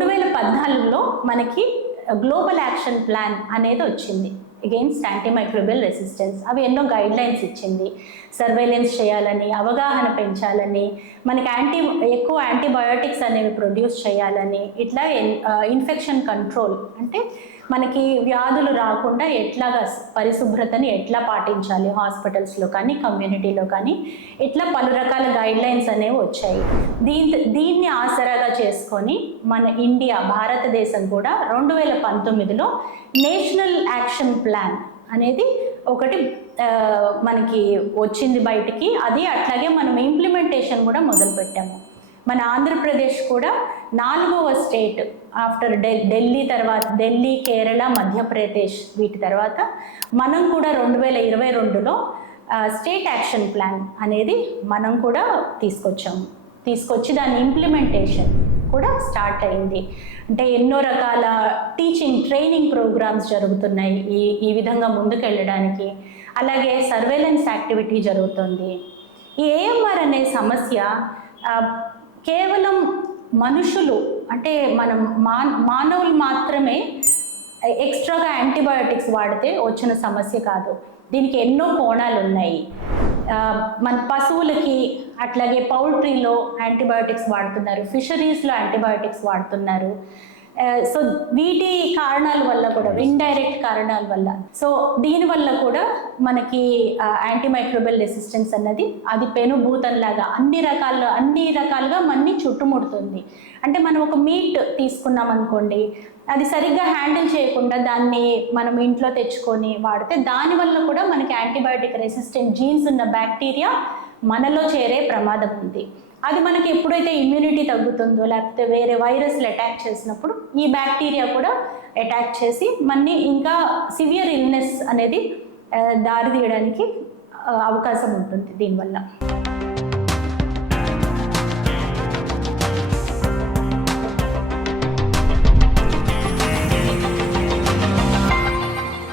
2014లో మనకి global action plan అనేది వచ్చింది అగెయిన్స్ట్ యాంటీమైక్రోబియల్ రెసిస్టెన్స్. అవి ఎన్నో గైడ్ లైన్స్ ఇచ్చింది. సర్వేలెన్స్ చేయాలని, అవగాహన పెంచాలని, మనకి ఎక్కువ యాంటీబయోటిక్స్ అనేవి ప్రొడ్యూస్ చేయాలని, ఇట్లా ఇన్ఫెక్షన్ కంట్రోల్ అంటే మనకి వ్యాధులు రాకుండా ఎట్లాగా పరిశుభ్రతని ఎట్లా పాటించాలి హాస్పిటల్స్లో కానీ కమ్యూనిటీలో కానీ, ఇట్లా పలు రకాల గైడ్ లైన్స్ అనేవి వచ్చాయి. దీన్ని ఆసరాగా చేసుకొని మన ఇండియా భారతదేశం కూడా 2019లో నేషనల్ యాక్షన్ ప్లాన్ అనేది ఒకటి మనకి వచ్చింది బయటికి. అది అట్లాగే మనం ఇంప్లిమెంటేషన్ కూడా మొదలుపెట్టాము. మన ఆంధ్రప్రదేశ్ కూడా 4వ స్టేట్ ఆఫ్టర్ ఢిల్లీ తర్వాత, ఢిల్లీ, కేరళ, మధ్యప్రదేశ్ వీటి తర్వాత మనం కూడా 2022లో స్టేట్ యాక్షన్ ప్లాన్ అనేది మనం కూడా తీసుకొచ్చి దాని ఇంప్లిమెంటేషన్ కూడా స్టార్ట్ అయింది. అంటే ఎన్నో రకాల ట్రైనింగ్ ప్రోగ్రామ్స్ జరుగుతున్నాయి ఈ విధంగా ముందుకెళ్ళడానికి. అలాగే సర్వేలెన్స్ యాక్టివిటీ జరుగుతుంది. ఈ ఏఎంఆర్ అనే సమస్య కేవలం మనుషులు అంటే మనం మానవులు మాత్రమే ఎక్స్ట్రాగా యాంటీబయోటిక్స్ వాడితే వచ్చిన సమస్య కాదు. దీనికి ఎన్నో కోణాలు ఉన్నాయి. మన పశువులకి, అట్లాగే పౌల్ట్రీలో యాంటీబయోటిక్స్ వాడుతున్నారు, ఫిషరీస్లో యాంటీబయోటిక్స్ వాడుతున్నారు. సో వీటి కారణాల వల్ల కూడా, ఇండైరెక్ట్ కారణాల వల్ల, సో దీనివల్ల కూడా మనకి యాంటీమైక్రోబియల్ రెసిస్టెన్స్ అన్నది అది పెనుభూతంలాగా అన్ని రకాలుగా మనని చుట్టుముడుతుంది. అంటే మనం ఒక మీట్ తీసుకున్నాం అనుకోండి, అది సరిగ్గా హ్యాండిల్ చేయకుండా దాన్ని మనం ఇంట్లో తెచ్చుకొని వాడితే దానివల్ల కూడా మనకి యాంటీబయోటిక్ రెసిస్టెంట్ జీన్స్ ఉన్న బ్యాక్టీరియా మనలో చేరే ప్రమాదం ఉంది. అది మనకి ఎప్పుడైతే ఇమ్యూనిటీ తగ్గుతుందో, లేకపోతే వేరే వైరస్లు అటాక్ చేసినప్పుడు ఈ బ్యాక్టీరియా కూడా అటాక్ చేసి మనని ఇంకా సివియర్ ఇల్నెస్ అనేది దారి తీయడానికి అవకాశం ఉంటుంది దీనివల్ల.